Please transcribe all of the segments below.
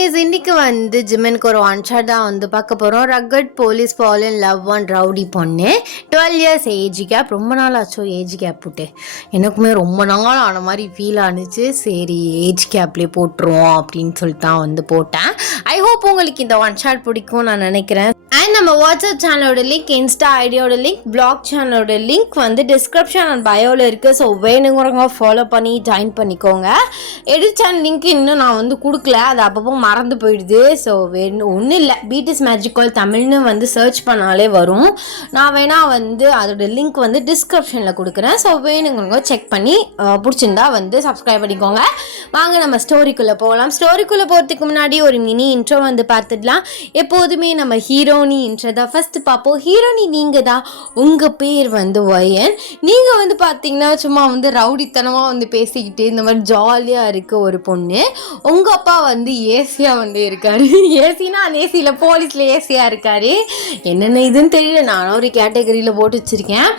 Maize இன்னைக்கு வந்து ஜிமினுக்கு ஒரு ஒன் ஷாட் தான் வந்து பார்க்க போகிறோம். Rugged police fall in love one rowdy பொண்ணு 12 years ஏஜ் கேப். ரொம்ப நாள் ஆச்சோ ஏஜ் கேப் விட்டு, எனக்குமே ரொம்ப நாள் ஆன மாதிரி ஃபீல் ஆனிச்சு. சரி ஏஜ் கேப்லேயே போட்டுருவோம் அப்படின்னு சொல்லிட்டு தான் வந்து போட்டேன். ஐ ஹோப் உங்களுக்கு இந்த ஒன் ஷாட் பிடிக்கும் நான் நினைக்கிறேன். அண்ட் நம்ம வாட்ஸ்அப் சேனலோட லிங்க், இன்ஸ்டா ஐடியோட லிங்க், பிளாக் சேனலோட லிங்க் வந்து டிஸ்கிரிப்ஷன் அண்ட் பயோவில் இருக்குது. ஸோ வேணுங்கிறவங்க ஃபாலோ பண்ணி ஜாயின் பண்ணிக்கோங்க. எடிட் சேனல் லிங்க் இன்னும் நான் வந்து கொடுக்கல, அது அப்பப்போ மறந்து போயிடுது. ஸோ ஒன்றும் இல்லை, பீட்டிஸ் மேஜிக்கல் தமிழ்னு வந்து சர்ச் பண்ணாலே வரும். நான் வேணால் வந்து அதோட லிங்க் வந்து டிஸ்கிரிப்ஷனில் கொடுக்குறேன். ஸோ வேணுங்கிறவங்க செக் பண்ணி பிடிச்சிருந்தா வந்து சப்ஸ்கிரைப் பண்ணிக்கோங்க. வாங்க நம்ம ஸ்டோரிக்குள்ளே போகலாம். ஸ்டோரிக்குள்ளே போகிறதுக்கு முன்னாடி ஒரு மினி இன்ட்ரோ வந்து பார்த்துடலாம். எப்போதுமே நம்ம ஹீரோனி இன்ட்ரோ தான் ஃபஸ்ட்டு பார்ப்போம். ஹீரோனி நீங்கள் தான், உங்கள் பேர் வந்து ஒயன். நீங்கள் வந்து பார்த்தீங்கன்னா சும்மா வந்து ரவுடித்தனமாக வந்து பேசிக்கிட்டு இந்த மாதிரி ஜாலியாக இருக்க ஒரு பொண்ணு. உங்கள் அப்பா வந்து ஏசியாக வந்து இருக்கார். ஏசினா அந்த ஏசியில் போலீஸில் ஏசியாக இருக்கார். என்னென்ன இதுன்னு தெரியல, நானும் ஒரு கேட்டகரியில் போட்டு வச்சுருக்கேன்.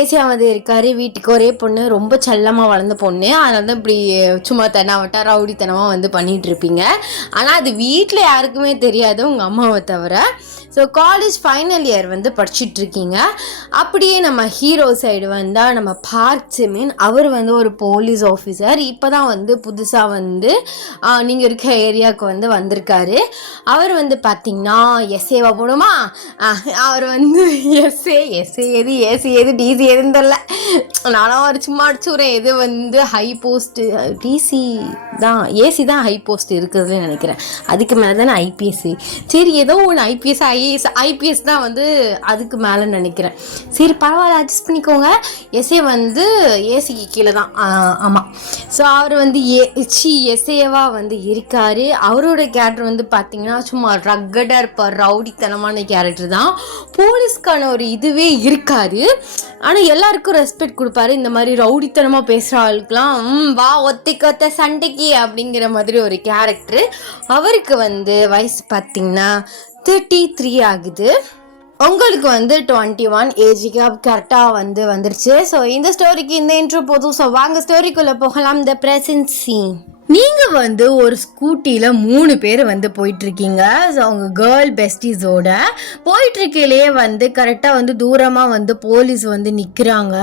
ஏசியாக வந்து இருக்கார். வீட்டுக்கு ஒரே பொண்ணு, ரொம்ப செல்லமாக வளர்ந்த பொண்ணு. அதனால தான் இப்படி சும்மா தென்னாவட்டா ரவுடித்தனமாக வந்து பண்ணிகிட்ருப்பீங்க. ஆனால் அது வீட்டில் யாருக்குமே தெரியாது, உங்கள் அம்மாவை தவிர. ஸோ காலேஜ் ஃபைனல் இயர் வந்து படிச்சுட்ருக்கீங்க. அப்படியே நம்ம ஹீரோ சைடு வந்தால் நம்ம பார்க் ஜிமின். அவர் வந்து ஒரு போலீஸ் ஆஃபீஸர். இப்போ தான் வந்து புதுசாக வந்து நீங்கள் இருக்க ஏரியாவுக்கு வந்து வந்திருக்காரு. அவர் வந்து பார்த்திங்கன்னா எஸ்ஏவா போடுமா, அவர் வந்து எஸ்ஏ எது ஏசி எது டிசி எதுன்னு தெரில. நானும் அவர் சும்மா அடிச்சுக்கிறேன். எது வந்து ஹை போஸ்ட்டு டிசி தான், ஏசி தான் ஹை போஸ்ட் இருக்குதுன்னு நினைக்கிறேன். அதுக்கு மேலே தானே ஐபிஎஸ். சரி ஏதோ ஒன்று ஐபிஎஸ் ஐபிஎஸ் தான் வந்து அதுக்கு மேலே நினைக்கிறேன். சரி பரவாயில்ல, அட்ஜஸ்ட் பண்ணிக்கோங்க. எஸ்ஏ வந்து ஏசிக்கு கீழே தான். ஆமாம். ஸோ அவர் வந்து எஸ்ஏவாக வந்து இருக்கார். அவரோட கேரக்டர் வந்து பார்த்திங்கன்னா சும்மா ரக்கடாக இருப்பார், ரவுடித்தனமான கேரக்டர் தான். போலீஸ்க்கான ஒரு இதுவே இருக்காது. ஆனால் எல்லாருக்கும் ரெஸ்பெக்ட் கொடுப்பாரு. இந்த மாதிரி ரவுடித்தனமாக பேசுகிற ஆளுக்கெலாம் வா ஒத்திக்கொத்த சண்டைக்கு அப்படிங்கிற மாதிரி ஒரு கேரக்டர். அவருக்கு வந்து வயசு பார்த்திங்கன்னா 33 ஆகுது. உங்களுக்கு வந்து 21 ஏஜுக்கு கரெக்டாக வந்து வந்துருச்சு. ஸோ இந்த ஸ்டோரிக்கு இந்த இன்ட்ரோ போதும். ஸோ வாங்க ஸ்டோரிக்குள்ளே போகலாம். The present scene. நீங்கள் வந்து ஒரு ஸ்கூட்டியில் 3 பேர் வந்து போயிட்டுருக்கீங்க. ஸோ அவங்க கேர்ள் பெஸ்டிஸோட போயிட்டுருக்கையிலேயே வந்து கரெக்டாக வந்து தூரமாக வந்து போலீஸ் வந்து நிற்கிறாங்க.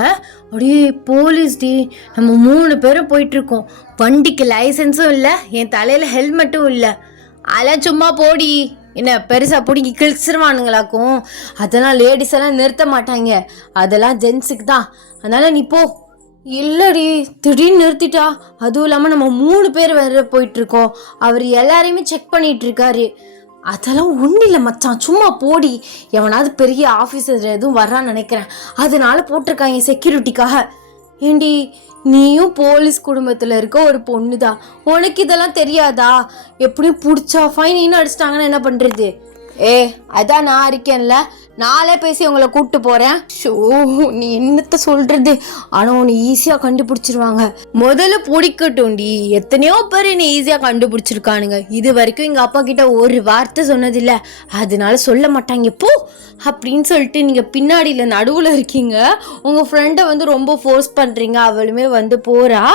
அப்படியே போலீஸ் டி, நம்ம 3 பேரும் போயிட்டுருக்கோம். வண்டிக்கு லைசன்ஸும் இல்லை, என் தலையில் ஹெல்மெட்டும் இல்லை. அதெல்லாம் சும்மா போடி, என்ன பெருசாக பிடிக்கி கிழிச்சிருவானுங்களாக்கும். அதெல்லாம் லேடிஸ் எல்லாம் நிறுத்த மாட்டாங்க, அதெல்லாம் ஜென்ஸுக்கு தான். அதனால் நீ போ. இல்லடி, திடீர்னு நிறுத்திட்டா. அதுவும் இல்லாமல் நம்ம 3 பேர் வேறு போயிட்டுருக்கோம். அவர் எல்லாரையுமே செக் பண்ணிகிட்ருக்காரு. அதெல்லாம் ஒன்றும் இல்லை மச்சான், சும்மா போடி. எவனாவது பெரிய ஆஃபீஸர் எதுவும் வர்றான்னு நினைக்கிறேன், அதனால போட்டிருக்காங்க செக்யூரிட்டிக்காக. ஏண்டி, நீயும் போலீஸ் குடும்பத்தில் இருக்க ஒரு பொண்ணு தான், உனக்கு இதெல்லாம் தெரியாதா? எப்படியும் பிடிச்சா ஃபைன் இன்னும் அடிச்சிட்டாங்கன்னா என்ன பண்ணுறது? அதான் நான் இருக்கேன்ல, நாளே பேசி உங்களை கூப்பிட்டு போகிறேன். ஷோ, நீ என்னத்த சொல்கிறது? ஆனால் உன்னை ஈஸியாக கண்டுபிடிச்சிருவாங்க. முதல்ல பிடிக்கட்டும்டி. எத்தனையோ பேர் என்னை ஈஸியாக கண்டுபிடிச்சிருக்கானுங்க. இது வரைக்கும் எங்கள் அப்பா கிட்ட ஒரு வார்த்தை சொன்னதில்லை, அதனால சொல்ல மாட்டாங்க போ அப்படின்னு சொல்லிட்டு நீங்கள் பின்னாடியில் நடுவில் இருக்கீங்க. உங்கள் ஃப்ரெண்டை வந்து ரொம்ப ஃபோர்ஸ் பண்ணுறீங்க. அவளுமே வந்து போகிறா.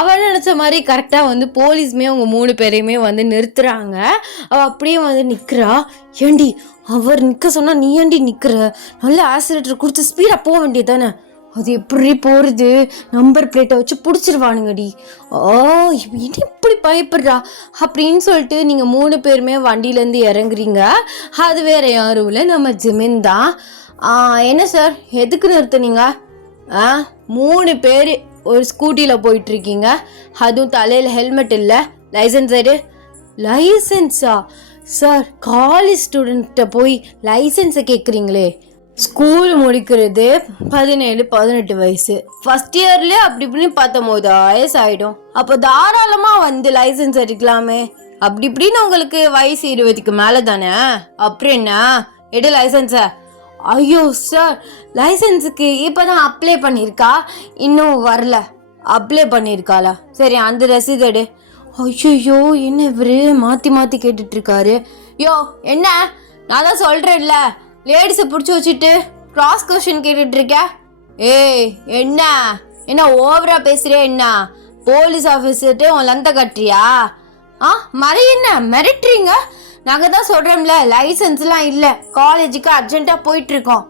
அவள் நினச்ச மாதிரி கரெக்டாக வந்து போலீஸுமே அவங்க 3 பேரையுமே வந்து நிறுத்துறாங்க. அவள் அப்படியே வந்து நிற்கிறா. ஏண்டி, அவர் நிற்க சொன்னால் நீ ஏண்டி நிற்கிற? நல்ல ஆக்சிலேட்டர் கொடுத்து ஸ்பீடாக போக வேண்டியது தானே. அது எப்படி போகிறது? நம்பர் பிளேட்டை வச்சு பிடிச்சிருவானுங்கடி. இது இப்படி பயப்படுறா அப்படின்னு சொல்லிட்டு நீங்கள் 3 பேருமே வண்டியிலேருந்து இறங்குறீங்க. அது வேற யாரும் இல்லை, நம்ம ஜிமின் தான். என்ன சார், எதுக்கு நிறுத்துனீங்க? 3 பேர் ஒரு ஸ்கூட்டியில் போயிட்டுருக்கீங்க, அதுவும் தலையில் ஹெல்மெட் இல்லை, லைசன்ஸ் எடு. லைசன்ஸா சார்? காலேஜ் ஸ்டூடெண்ட்டை போய் லைசன்ஸை கேட்குறீங்களே. ஸ்கூல் முடிக்கிறது 17-18 வயசு, ஃபஸ்ட் இயர்லேயே அப்படி இப்படின்னு 19 வயசு ஆகிடும். அப்போ தாராளமாக வந்து லைசன்ஸ் எடுக்கலாமே. அப்படி இப்படின்னு உங்களுக்கு வயசு 20க்கு மேலே தானே, அப்புறம் என்ன, எடு லைசன்ஸை. ஐயோ சார், லைசன்ஸுக்கு இப்போ தான் அப்ளை பண்ணியிருக்கா, இன்னும் வரல. அப்ளை பண்ணியிருக்காளா? சரி, அந்த ரசீது எடு. ஐயோ, என்ன இவரு மாற்றி கேட்டுட்ருக்காரு. யோ என்ன, நான் தான் சொல்கிறேன்ல, லேடிஸை பிடிச்சி வச்சுட்டு கிராஸ் கொஸ்டின் கேட்டுட்ருக்க. என்ன ஓவராக பேசுகிறியா? என்ன போலீஸ் ஆஃபீஸர்ட்டு உன் லந்த கட்டுறியா? மறை என்ன மிரட்டுறீங்க? நாங்கள் தான் சொல்கிறோம்ல லைசன்ஸ்லாம் இல்லை, காலேஜுக்கு அர்ஜென்ட்டாக போயிட்டுருக்கோம்.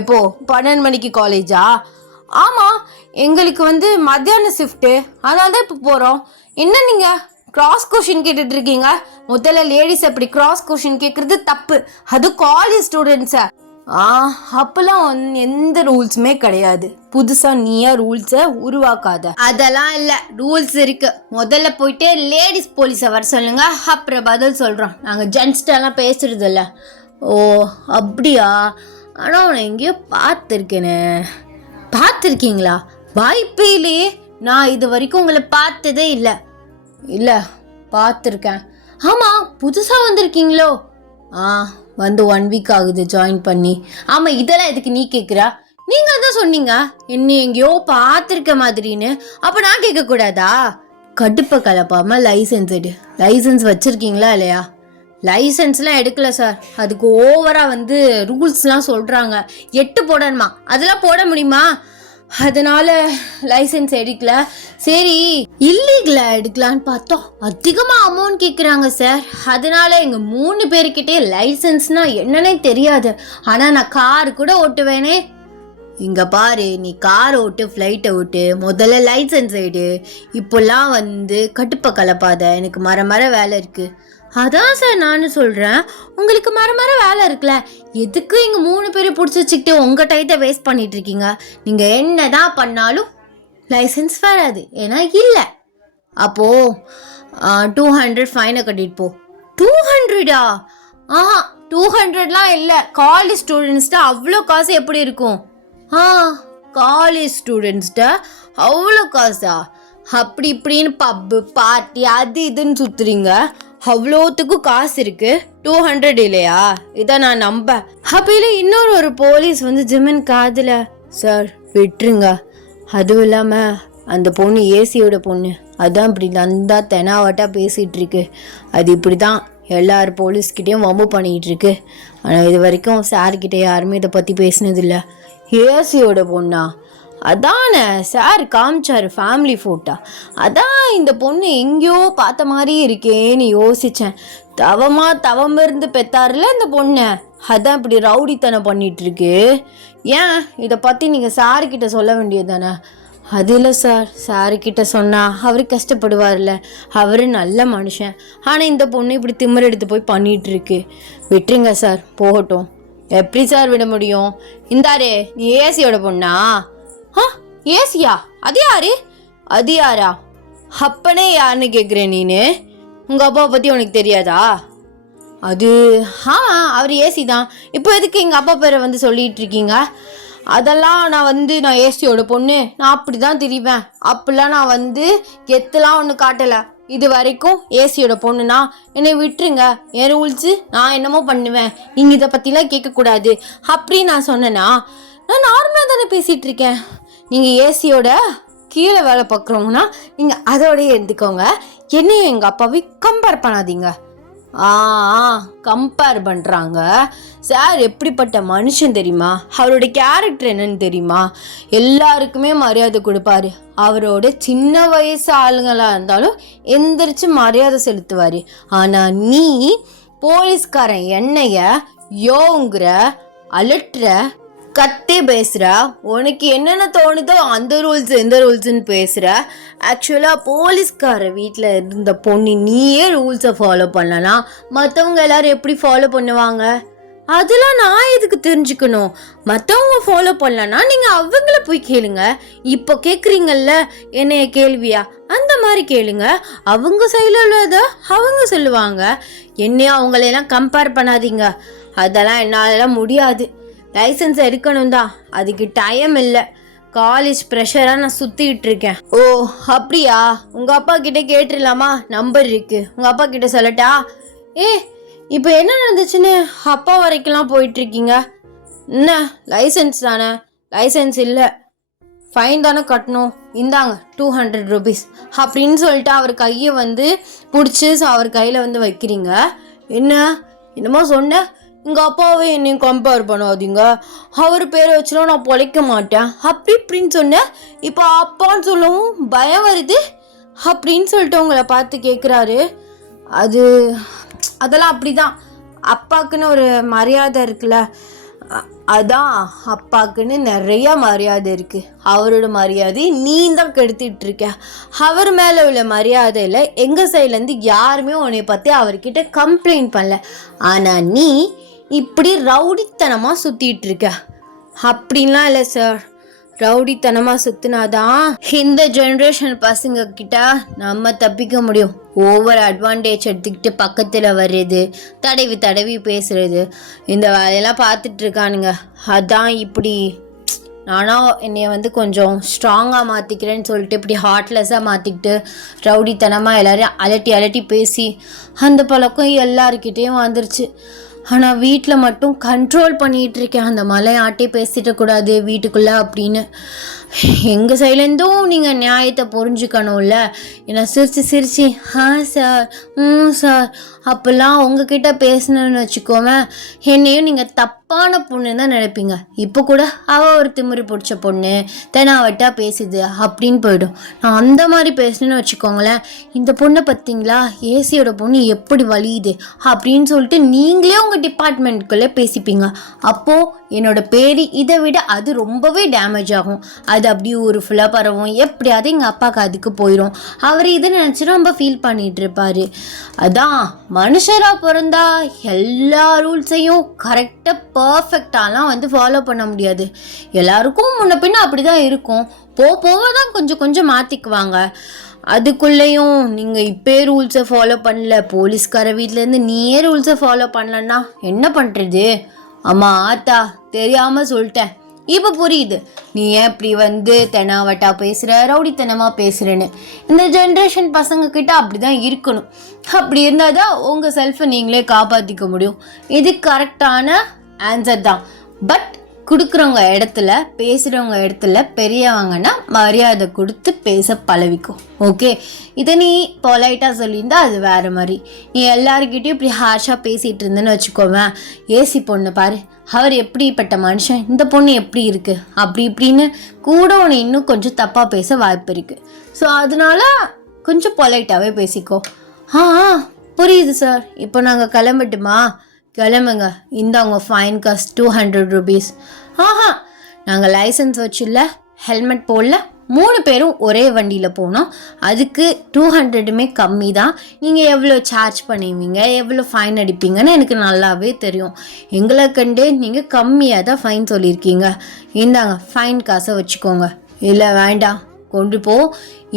எப்போ 12 மணிக்கு காலேஜா? ஆமாம், எங்களுக்கு வந்து மத்தியான ஷிஃப்ட்டு, அதனால தான் இப்போ போகிறோம். என்ன நீங்கள் கிராஸ் கொஷின் கேட்டுட்டு இருக்கீங்க? முதல்ல லேடிஸ் அப்படி கிராஸ் கொஷின் கேட்குறது தப்பு, அது காலேஜ் ஸ்டூடெண்ட்ஸை. அப்பெல்லாம் எந்த ரூல்ஸுமே கிடையாது, புதுசா நீயா ரூல்ஸை உருவாக்காத. அதெல்லாம் இல்லை, ரூல்ஸ் இருக்கு. முதல்ல போயிட்டு லேடிஸ் போலீஸை வர சொல்லுங்க, அப்புறம் பதில் சொல்கிறோம். நாங்கள் ஜென்ஸ்டெல்லாம் பேசுறது இல்லை. ஓ அப்படியா? ஆனால் அவனை எங்கேயோ பார்த்துருக்கேனே. பார்த்துருக்கீங்களா? வாய்ப்பே இல்லையே, நான் இது வரைக்கும் உங்களை பார்த்ததே இல்லை. இல்லை பார்த்துருக்கேன். ஆமாம், புதுசாக வந்திருக்கீங்களோ? வந்து 1 வீக் ஆகுது ஜாயின் பண்ணி. ஆமாம், இதெல்லாம் எதுக்கு நீ கேட்குறா? நீங்கள் தான் சொன்னீங்க என்ன எங்கேயோ பார்த்துருக்க மாதிரின்னு, அப்போ நான் கேட்கக்கூடாதா? கடுப்பை கலப்பாமல் லைசன்ஸ் எடு. லைசன்ஸ் வச்சுருக்கீங்களா இல்லையா? லைசன்ஸ்லாம் எடுக்கல சார், அதுக்கு ஓவராக வந்து ரூல்ஸ்லாம் சொல்கிறாங்க. 8 போடணுமா? அதெல்லாம் போட முடியுமா? அதனால லைசன்ஸ் எடுக்கல. சரி, இல்லீகலாக எடுக்கலான்னு பார்த்தோம், அதிகமாக அமௌண்ட் கேட்குறாங்க சார். அதனால எங்கள் 3 பேருக்கிட்டே லைசன்ஸ்னால் என்னன்னே தெரியாது. ஆனால் நான் கார் கூட ஓட்டுவேனே. இங்கே பாரு, நீ கார் ஓட்டு, ஃப்ளைட்டை ஓட்டு, முதல்ல லைசன்ஸ் எடு. இப்போல்லாம் வந்து கட்டுப்பை கலப்பாத, எனக்கு மர வேலை இருக்குது. அதான் சார் நானும் சொல்கிறேன், உங்களுக்கு மர வேலை இருக்குல்ல, எதுக்கு எங்கள் 3 பேரும் பிடிச்சி வச்சுக்கிட்டு உங்கள் டயத்தை வேஸ்ட் பண்ணிட்டு இருக்கீங்க? நீங்கள் என்ன தான் பண்ணாலும் லைசன்ஸ் வராது, ஏன்னா இல்லை. அப்போது 200 ஃபைனை கட்டிட்டு போ. 200ஆ? 200லாம் இல்லை, காலேஜ் ஸ்டூடெண்ட்ஸ்கிட்ட அவ்வளோ காசு எப்படி இருக்கும்? காலேஜ் ஸ்டூடெண்ட்ஸ்கிட்ட அவ்வளோ காசா? அப்படி இப்படின்னு பப்பு பார்ட்டி அது இதுன்னு சுற்றுறீங்க, அவ்வளோத்துக்கும் காசு இருக்கு. 200 இல்லையா? இதை நான் நம்ப. அப்பயில இன்னொரு போலீஸ் வந்து ஜிம்மன் காதில், சார் விட்டுருங்க, அதுவும் இல்லாமல் அந்த பொண்ணு ஏசியோட பொண்ணு, அதான் இப்படி நந்தா தெனாவட்டா பேசிகிட்டு இருக்கு. அது இப்படி தான் எல்லார் போலீஸ்கிட்டையும் வம்பு பண்ணிகிட்டு இருக்கு. ஆனால் இது வரைக்கும் சார்கிட்ட யாருமே இதை பற்றி பேசினதில்லை. ஏசியோட பொண்ணா? அதானே சார் காமிச்சாரு ஃபேமிலி ஃபோட்டோ. அதான் இந்த பொண்ணு எங்கேயோ பார்த்த மாதிரி இருக்கேன்னு யோசித்தேன். தவம் இருந்து பெத்தாருல இந்த பொண்ணை, அதான் இப்படி ரவுடித்தனம் பண்ணிட்டு இருக்கு. ஏன் இதை பற்றி நீங்கள் சாருக்கிட்ட சொல்ல வேண்டியது தானே? அது இல்லை சார், சாருக்கிட்ட சொன்னால் அவர் கஷ்டப்படுவார்ல, அவர் நல்ல மனுஷன். ஆனால் இந்த பொண்ணு இப்படி திமிர எடுத்து போய் பண்ணிகிட்டு இருக்கு. விட்டுருங்க சார், போகட்டும். எப்படி சார் விட முடியும்? இந்தாரு, நீ ஏசியோட பொண்ணா? ஏசியா? அது யாரு? அது யாரா? அப்பனே யாருன்னு கேட்குறேன் நீனு? உங்கள் அப்பாவை பற்றி உனக்கு தெரியாதா? அது அவர் ஏசி தான். இப்போ எதுக்கு எங்கள் அப்பா பேரை வந்து சொல்லிகிட்டு இருக்கீங்க? அதெல்லாம் நான் ஏசியோட பொண்ணு, நான் அப்படி தான் திரிவேன். அப்படிலாம் நான் வந்து கெத்துலாம் ஒன்று காட்டலை. இது வரைக்கும் ஏசியோட பொண்ணுனா என்னை விட்டுருங்க, என் ரூல்ஸு, நான் என்னமோ பண்ணுவேன், நீங்கள் இதை பற்றிலாம் கேட்கக்கூடாது அப்படின்னு நான் சொன்னேன்னா? நான் நார்மலாக தானே பேசிகிட்டு இருக்கேன். நீங்கள் ஏசியோட கீழே வேலை பார்க்குறவங்கன்னா நீங்கள் அதோடய எடுத்துக்கோங்க, என்னையும் எங்கள் அப்பாவை கம்பேர் பண்ணாதீங்க. கம்பேர் பண்ணுறாங்க. சார் எப்படிப்பட்ட மனுஷன் தெரியுமா? அவரோட கேரக்டர் என்னன்னு தெரியுமா? எல்லாருக்குமே மரியாதை கொடுப்பாரு. அவரோட சின்ன வயசு ஆளுங்களாக இருந்தாலும் எந்திரிச்சு மரியாதை செலுத்துவார். ஆனால் நீ போலீஸ்காரன் என்னைய யோங்கிற, அலட்டுற, கத்தி பேசுகிற, உனக்கு என்னென்ன தோணுதோ அந்த ரூல்ஸ் இந்த ரூல்ஸ்ன்னு பேசுகிற. ஆக்சுவலாக போலீஸ்கார வீட்டில் இருந்த பொண்ணு நீயே ரூல்ஸை ஃபாலோ பண்ணலனா மற்றவங்க எல்லோரும் எப்படி ஃபாலோ பண்ணுவாங்க? அதெல்லாம் நான் எதுக்கு தெரிஞ்சுக்கணும்? மற்றவங்க ஃபாலோ பண்ணலன்னா நீங்கள் அவங்கள போய் கேளுங்க. இப்போ கேட்குறீங்கல்ல என்னைய கேள்வியா, அந்த மாதிரி கேளுங்க. அவங்க சைடில் உள்ளதை அவங்க சொல்லுவாங்க. என்னையும் அவங்களையெல்லாம் கம்பேர் பண்ணாதீங்க. அதெல்லாம் என்னாலலாம் முடியாது. லைசன்ஸ் எடுக்கணும் தான், அதுக்கு டைம் இல்லை. காலேஜ் ப்ரெஷராக நான் சுற்றிக்கிட்டு இருக்கேன். ஓ அப்படியா? உங்கள் அப்பா கிட்டே கேட்டுடலாமா? நம்பர் இருக்குது, உங்கள் அப்பா கிட்டே சொல்லட்டா? இப்போ என்ன நடந்துச்சுன்னு அப்பா வரைக்கும்லாம் போயிட்டுருக்கீங்க. என்ன லைசன்ஸ் தானே? லைசன்ஸ் இல்லை, ஃபைன் தானே கட்டணும், இந்தாங்க 200 rupees அப்படின்னு சொல்லிட்டு அவர் கையை வந்து பிடிச்சி அவர் கையில் வந்து வைக்கிறீங்க. என்னமோ சொன்னேன், எங்கள் அப்பாவை என்னையும் கம்பேர் பண்ணாதீங்க, அவர் பேரை வச்சுலாம் நான் பொழைக்க மாட்டேன் அப்படி இப்படின்னு சொன்னேன். இப்போ அப்பான்னு சொல்லவும் பயம் வருது அப்படின்னு சொல்லிட்டு உங்களை பார்த்து கேட்குறாரு. அது அதெல்லாம் அப்படிதான். அப்பாக்குன்னு ஒரு மரியாதை இருக்குல்ல, அதான் அப்பாக்குன்னு நிறைய மரியாதை இருக்கு. அவரோட மரியாதை நீ தான் கெடுத்துட்டு இருக்க. அவர் மேலே உள்ள மரியாதையில் எங்கள் சைட்லேருந்து யாருமே உன்னை பற்றி அவர்கிட்ட கம்ப்ளைண்ட் பண்ணல. ஆனால் நீ இப்படி ரவுடித்தனமாக சுற்றிட்டு இருக்க. அப்படின்லாம் இல்லை சார். ரவுடித்தனமாக சுற்றினாதான் இந்த ஜென்ரேஷன் பசங்க கிட்ட நம்ம தப்பிக்க முடியும். ஓவர் அட்வான்டேஜ் எடுத்துக்கிட்டு பக்கத்தில் வர்றது, தடவி தடவி பேசுறது, இந்த வேலையெல்லாம் பார்த்துட்டு இருக்கானுங்க. அதான் இப்படி நானும் என்னைய கொஞ்சம் ஸ்ட்ராங்காக மாற்றிக்கிறேன்னு சொல்லிட்டு இப்படி ஹார்ட்லெஸ்ஸாக மாற்றிக்கிட்டு ரவுடித்தனமாக எல்லோரையும் அலட்டி அலட்டி பேசி அந்த பழக்கம் எல்லாருக்கிட்டேயும் வந்துருச்சு. ஆனால் வீட்டில் மட்டும் கண்ட்ரோல் பண்ணிகிட்டு இருக்கேன். அந்த மலையாட்டே பேசிட்ட கூடாது வீட்டுக்குள்ளே அப்படின்னு. எங்கள் சைட்லேருந்தும் நீங்கள் நியாயத்தை புரிஞ்சுக்கணும்ல. ஏன்னா சிரிச்சு சார் சார் அப்போல்லாம் உங்ககிட்ட பேசணுன்னு வச்சுக்கோவேன், என்னையும் நீங்கள் தப்பான பொண்ணு தான் நினைப்பீங்க. இப்போ கூட அவள் ஒரு திமிரு பிடிச்ச பொண்ணு தெனாவட்டா பேசுது அப்படின்னு போயிடும். நான் அந்த மாதிரி பேசணுன்னு வச்சுக்கோங்களேன், இந்த பொண்ணை பார்த்தீங்களா ஏசியோட பொண்ணு எப்படி வலியுது அப்படின்னு சொல்லிட்டு நீங்களே உங்கள் டிபார்ட்மெண்ட்குள்ளே பேசிப்பீங்க. அப்போது என்னோட பேர் இதை விட அது ரொம்பவே டேமேஜ் ஆகும். அது அப்படியே ஒரு ஃபுல்லாக பரவும். எப்படியாவது எங்கள் அப்பாவுக்கு அதுக்கு போயிடும். அவர் இதை நினச்சி ரொம்ப ஃபீல் பண்ணிகிட்டு இருப்பார். அதான் மனுஷராக பிறந்தா எல்லா ரூல்ஸையும் கரெக்டாக பர்ஃபெக்டாலாம் ஃபாலோ பண்ண முடியாது. எல்லாருக்கும் முன்ன பின்ன அப்படி தான் இருக்கும். போக தான் கொஞ்சம் கொஞ்சம் மாற்றிக்குவாங்க. அதுக்குள்ளேயும் நீங்கள் இப்போயே ரூல்ஸை ஃபாலோ பண்ணல, போலீஸ்கார வீட்டிலேருந்து நீயே ரூல்ஸை ஃபாலோ பண்ணலன்னா என்ன பண்ணுறது? அம்மா ஆத்தா தெரியாமல் சொல்லிட்டேன், இப்போ புரியுது நீ ஏன் இப்படி தெனாவட்டா பேசுகிற, ரவுடித்தனமாக பேசுகிறேன்னு. இந்த ஜென்ரேஷன் பசங்க கிட்ட அப்படி தான் இருக்கணும். அப்படி இருந்தால் தான் உங்கள் செல்ஃபை நீங்களே காப்பாற்றிக்க முடியும். இது கரெக்டான ஆன்சர் தான். பட் கொடுக்குறவங்க இடத்துல, பேசுகிறவங்க இடத்துல பெரியவங்கன்னா மரியாதை கொடுத்து பேச பழவிக்கும். ஓகே, இதை நீ பொலைட்டாக சொல்லியிருந்தா அது வேறு மாதிரி. நீ எல்லாருக்கிட்டையும் இப்படி ஹார்ஷாக பேசிகிட்டு இருந்தேன்னு வச்சுக்கோவேன், ஏசி பொண்ணு பாரு அவர் எப்படிப்பட்ட மனுஷன், இந்த பொண்ணு எப்படி இருக்குது அப்படி இப்படின்னு கூட உன்னை இன்னும் கொஞ்சம் தப்பாக பேச வாய்ப்பு இருக்குது. ஸோ அதனால கொஞ்சம் பொலைட்டாகவே பேசிக்கோ. புரியுது சார். இப்போ நாங்கள் கிளம்பட்டுமா? கிளம்புங்க. இந்தாங்க ஃபைன் காஸ்ட் 200 rupees. நாங்கள் லைசன்ஸ் வச்சுல, ஹெல்மெட் போடல, 3 பேரும் ஒரே வண்டியில் போனோம். அதுக்கு 200 கம்மி தான். நீங்கள் எவ்வளோ சார்ஜ் பண்ணுவீங்க, எவ்வளோ ஃபைன் அடிப்பீங்கன்னு எனக்கு நல்லாவே தெரியும். எங்களை கண்டு நீங்கள் கம்மியாக தான் ஃபைன் சொல்லியிருக்கீங்க. இந்தாங்க ஃபைன் காசை வச்சுக்கோங்க. இல்லை வேண்டாம், கொண்டு போ.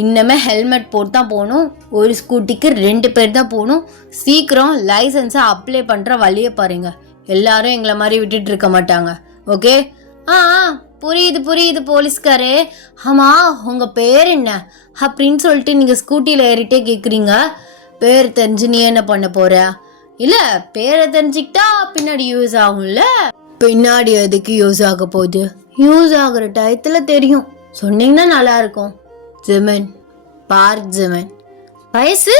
இன்னமே ஹெல்மெட் போட்டு தான் போகணும். ஒரு ஸ்கூட்டிக்கு 2 பேர் தான் போகணும். சீக்கிரம் லைசன்ஸை அப்ளை பண்ணுற வழியை பாருங்க. எல்லாரும் எங்களை மாதிரி விட்டுட்டு இருக்க மாட்டாங்க. ஓகே? புரியுது போலீஸ்காரே. ஆமாம், உங்கள் பேர் என்ன அப்படின்னு சொல்லிட்டு நீங்கள் ஸ்கூட்டியில் ஏறிட்டே கேட்குறீங்க. பேர் தெரிஞ்சு நீ என்ன பண்ண போகிற? இல்லை, பேரை தெரிஞ்சுக்கிட்டா பின்னாடி யூஸ் ஆகும்ல. பின்னாடி எதுக்கு யூஸ் ஆக போகுது? யூஸ் ஆகுற டயத்தில் தெரியும், சொன்னீங்கன்னா நல்லாயிருக்கும். ஜிமன், பார்க் ஜிமன். வயசு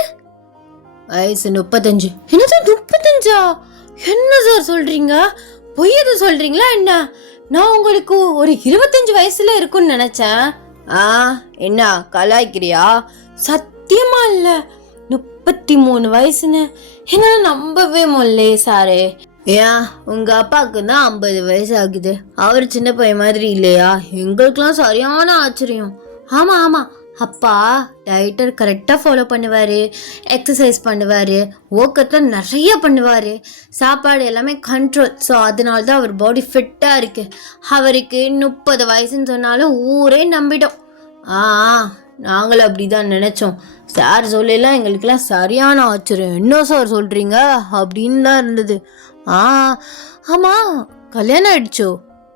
35. என்னது 35? என்ன சார் சொல்கிறீங்க? பொய் எது சொல்கிறீங்களா என்ன? நான் உங்களுக்கு ஒரு 25 வயசுல இருக்குன்னு நினச்சேன். என்ன கலாய்க்கிறியா? சத்தியமா இல்லை, 33 வயசுன்னு என்னால் நம்பவே முடியலையே சாரே. ஏன் உங்கள் அப்பாவுக்கு தான் 50 வயசு ஆகுது, அவர் சின்ன பையன் மாதிரி இல்லையா? எங்களுக்கெல்லாம் சரியான ஆச்சரியம். ஆமாம், அப்பா டயட்டர் கரெக்டாக ஃபாலோ பண்ணுவார், எக்ஸசைஸ் பண்ணுவார், ஒர்க்கத்தில் நிறைய பண்ணுவார், சாப்பாடு எல்லாமே கண்ட்ரோல். ஸோ அதனால தான் அவர் பாடி ஃபிட்டாக இருக்குது. அவருக்கு 30 வயசுன்னு சொன்னாலும் ஊரே நம்பிடும். நாங்களும் அப்படி தான் நினச்சோம். சார் சொல்லலாம் எங்களுக்கெல்லாம் சரியான ஆச்சரியம். என்ன சார் சொல்கிறீங்க அப்படின்னு தான் இருந்தது. ஆமாம், கல்யாணம் ஆயிடுச்சோ?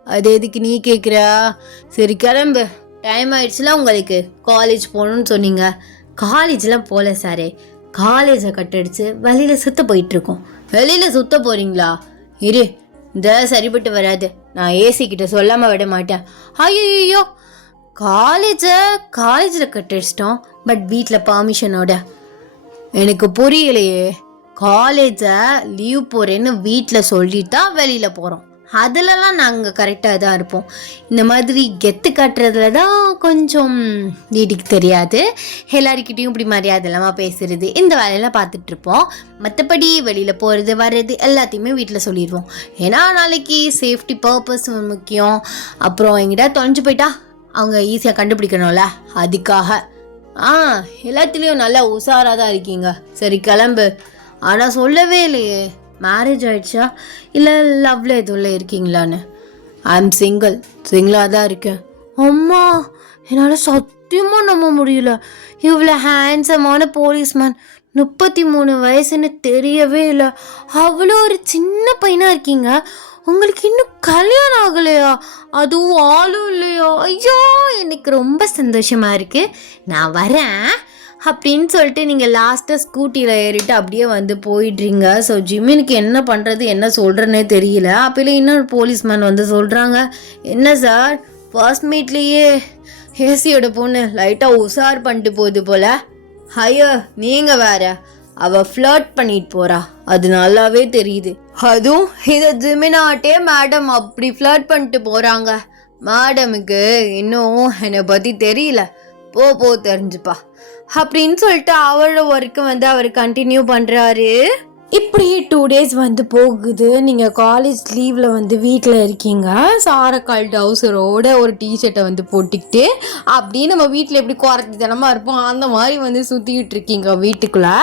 அது எதுக்கு நீ கேட்குறா? சரி கிளம்பு, டைம் ஆயிடுச்சுல. உங்களுக்கு காலேஜ் போகணுன்னு சொன்னீங்க. காலேஜ்லாம் போகல சாரே, காலேஜை கட்டடிச்சு வெளியில் சுற்ற போயிட்டுருக்கோம். வெளியில் சுற்ற போகிறீங்களா? இரு, இந்த சரிப்பட்டு வராது. நான் ஏசி கிட்ட சொல்லாமல் விட மாட்டேன். ஐயோ, காலேஜில் கட்டடிச்சிட்டோம், பட் வீட்டில் பர்மிஷனோட. எனக்கு புரியலையே. காலேஜை லீவ் போகிறேன்னு வீட்டில் சொல்லிட்டு தான் வெளியில் போகிறோம். அதிலலாம் நாங்கள் கரெக்டாக தான் இருப்போம். இந்த மாதிரி கெத்து காட்டுறதுல தான் கொஞ்சம் வீட்டுக்கு தெரியாது. எல்லாருக்கிட்டையும் இப்படி மரியாதை இல்லாமல் பேசுறது இந்த வேலையெல்லாம் பார்த்துட்ருப்போம். மற்றபடி வெளியில் போகிறது வர்றது எல்லாத்தையுமே வீட்டில் சொல்லிடுவோம். ஏன்னா நாளைக்கு சேஃப்டி பர்பஸ் முக்கியம். அப்புறம் எங்கிட்ட தொலைஞ்சு போயிட்டா அவங்க ஈஸியாக கண்டுபிடிக்கணும்ல, அதுக்காக. எல்லாத்துலேயும் நல்லா உஷாராக தான் இருக்கீங்க. சரி கிளம்பு. ஆனால் சொல்லவே இல்லையே மேரேஜ் ஆயிடுச்சா இல்லை லவ்ல எதுவும் இருக்கீங்களான்னு. ஐ எம் சிங்கிளாக தான் இருக்கேன். அம்மா என்னால் சத்தியமாக நம்ப முடியல. இவ்வளோ ஹேண்ட்ஸமான போலீஸ்மேன், 33 வயசுன்னு தெரியவே இல்லை. அவ்வளோ ஒரு சின்ன பையனாக இருக்கீங்க. உங்களுக்கு இன்னும் கல்யாணம் ஆகலையா? அதுவும் ஆளும் இல்லையா? ஐயோ எனக்கு ரொம்ப சந்தோஷமாக இருக்குது. நான் வரேன் அப்படின்னு சொல்லிட்டு நீங்கள் லாஸ்ட்டாக ஸ்கூட்டியில் ஏறிட்டு அப்படியே வந்து போயிடுறீங்க. ஸோ ஜிம்மினுக்கு என்ன பண்ணுறது என்ன சொல்கிறேன்னே தெரியல. அப்போல இன்னொரு போலீஸ்மேன் வந்து சொல்கிறாங்க, என்ன சார் ஃபர்ஸ்ட் மீட்லேயே ஏசியோட பொண்ணு லைட்டாக உஷார் பண்ணிட்டு போகுது போல். ஐயோ நீங்கள் வேற, அவள் ஃப்ளர்ட் பண்ணிட்டு போகிறா, அது நல்லாவே தெரியுது. அதுவும் இதை ஜிமினாட்டே மேடம் அப்படி ஃப்ளர்ட் பண்ணிட்டு போகிறாங்க. மேடமுக்கு இன்னும் என்னை பற்றி தெரியல, போ தெரிஞ்சுப்பா அப்படின்னு சொல்லிட்டு அவரோட ஒர்க்கு வந்து அவர் கண்டினியூ பண்ணுறாரு. இப்படியே 2 days வந்து போகுது. நீங்கள் காலேஜ் லீவில் வந்து வீட்டில் இருக்கீங்க. சாரக்கால் டவுசரோட ஒரு டிஷர்ட்டை வந்து போட்டுக்கிட்டு அப்படியே நம்ம வீட்டில் எப்படி குறைச்சித்தனமாக இருப்போம் அந்த மாதிரி வந்து சுற்றிக்கிட்டு இருக்கீங்க வீட்டுக்குள்ளே.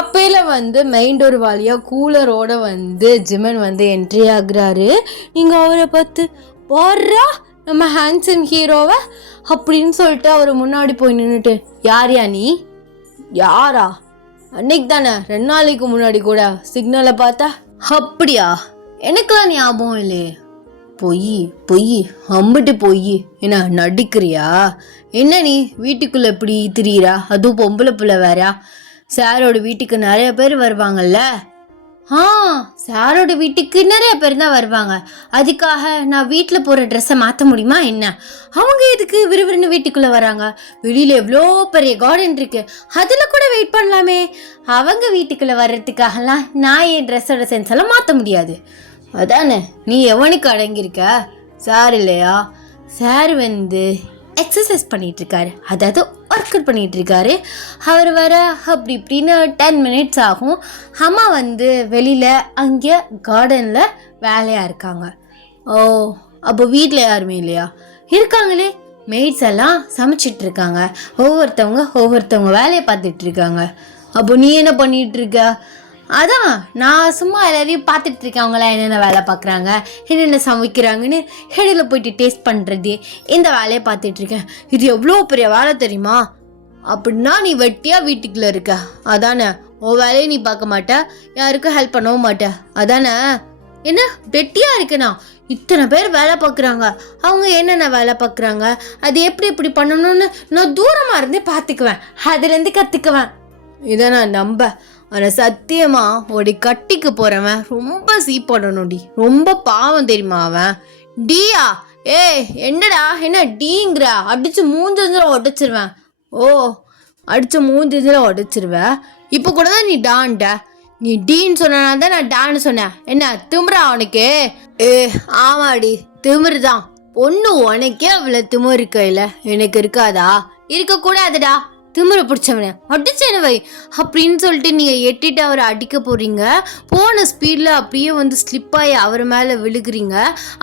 அப்போல வந்து மெயின் டோர் வழியாக கூலரோட வந்து ஜிமன் வந்து என்ட்ரி ஆகுறாரு. நீங்கள் அவரை பார்த்து வர்றா நம்ம ஹேண்ட்ஸம் ஹீரோவை அப்படின்னு சொல்லிட்டு அவர் முன்னாடி போய் நின்றுட்டு, யாரையா நீ? யாரா? அன்னைக்கு தானே 2 நாளைக்கு முன்னாடி கூட சிக்னலை பார்த்தா. அப்படியா? எனக்குலாம் ஞாபகம் இல்லையே. பொய் அம்பிட்டு பொய். என்ன நடிக்கிறியா? என்ன நீ வீட்டுக்குள்ளே இப்படி திரியிறா? அதுவும் பொம்பளை பிள்ளை வேறா? சாரோட வீட்டுக்கு நிறைய பேர் வருவாங்கல்ல. சாரோட வீட்டுக்கு நிறைய பேர் தான் வருவாங்க. அதுக்காக நான் வீட்டில் போகிற ட்ரெஸ்ஸை மாற்ற முடியுமா என்ன? அவங்க எதுக்கு விறுவிறுன்னு வீட்டுக்குள்ளே வராங்க? வெளியில் எவ்வளோ பெரிய கார்டன் இருக்கு, அதில் கூட வெயிட் பண்ணலாமே. அவங்க வீட்டுக்குள்ளே வர்றதுக்காகலாம் நான் என் ட்ரெஸ்ஸோட சென்ஸ் எல்லாம் மாற்ற முடியாது. அதானே நீ எவனுக்கு அடங்கியிருக்க? சார் இல்லையா? சார் வந்து எக்ஸசைஸ் பண்ணிகிட்ருக்காரு, அதாவது ஒர்க் அவுட் பண்ணிகிட்ருக்காரு. அவர் வர அப்படி இப்படின்னு 10 minutes ஆகும். அம்மா வந்து வெளியில் அங்கே கார்டனில் வேலையாக இருக்காங்க. அப்போ வீட்டில் யாருமே இல்லையா? இருக்காங்களே, மெய்ட்ஸ் எல்லாம் சமைச்சிட்ருக்காங்க. ஒவ்வொருத்தவங்க வேலையை பார்த்துட்ருக்காங்க. அப்போ நீ என்ன பண்ணிகிட்ருக்க? அதான் நான் சும்மா எல்லாரையும் பார்த்துட்டு இருக்கேன். அவங்களாம் என்னென்ன வேலை பார்க்குறாங்க, என்னென்ன சமைக்கிறாங்கன்னு இடையில போயிட்டு டேஸ்ட் பண்ணுறது, இந்த வேலையை பார்த்துட்ருக்கேன். இது எவ்வளோ பெரிய வேலை தெரியுமா? அப்படின்னா நீ வெட்டியாக வீட்டுக்குள்ளே இருக்க, அதானே? உன் வேலையை நீ பார்க்க மாட்ட, யாருக்கும் ஹெல்ப் பண்ணவும் மாட்ட, அதானே? என்ன வெட்டியாக இருக்கேனா? இத்தனை பேர் வேலை பார்க்குறாங்க, அவங்க என்னென்ன வேலை பார்க்குறாங்க, அது எப்படி பண்ணணும்னு நான் தூரமாக இருந்தே பார்த்துக்குவேன், அதுலேருந்து கற்றுக்குவேன். இதை நான் நம்ப. ஆனால் சத்தியமா ஒரு கட்டிக்கு போகிறவன் ரொம்ப சீப்படணும்டி. ரொம்ப பாவம் தெரியுமா அவன். டியா? என்னடா என்ன டீங்கிற? அடித்து மூஞ்சதில் உடைச்சிருவேன். அடித்து மூஞ்சதில் உடைச்சிருவேன். இப்போ கூட தான் நீ டான்ட. நீ டீன்னு சொன்னா தான் நான் டான்னு சொன்னேன். என்ன திமுறா அவனுக்கு? ஆமாடி திமிரு தான். பொண்ணு உனக்கே அவ்வளோ திமிரு கையில், எனக்கு இருக்காதா? இருக்கக்கூடாதுடா. திமிரை பிடிச்சவனே அடிச்சேனவை அப்படின்னு சொல்லிட்டு நீங்கள் எட்டிட்டு அவரை அடிக்க போகிறீங்க. போன ஸ்பீடில் அப்படியே வந்து ஸ்லிப்பாகி அவர் மேலே விழுகிறீங்க.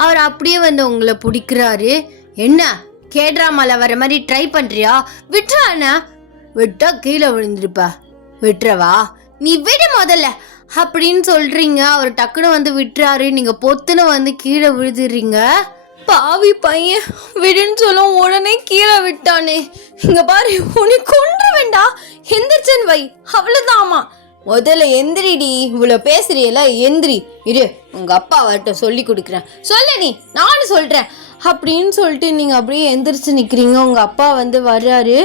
அவர் அப்படியே வந்து உங்களை பிடிக்கிறாரு. என்ன கேட்ரா மலை வர மாதிரி ட்ரை பண்ணுறியா? விட்டுறா அண்ணா. விட்டா கீழே விழுந்துருப்ப. விட்டுறவா? நீ விட முதல்ல அப்படின்னு சொல்கிறீங்க. அவர் டக்குன்னு வந்து விட்டுறாரு. நீங்கள் பொத்துன்னு வந்து கீழே விழுதுறீங்க. பாவி பையன் விடுன்னு சொல்ல உடனே கீழே விட்டானே. இங்க பாரு, உனக்கு கொண்டு வேண்டா. எந்திரிச்சன் வை, அவ்வளவுதாமா. முதல்ல எந்திரிடி. இவ்வளவு பேசுறியல, எந்திரி. இரு உங்க அப்பா வரட்டும், சொல்லி கொடுக்குறேன். சொல்ல நீ, நானும் சொல்றேன் அப்படின்னு சொல்லிட்டு நீங்க அப்படியே எந்திரிச்சு நிக்கிறீங்க. உங்க அப்பா வந்து வர்றாரு.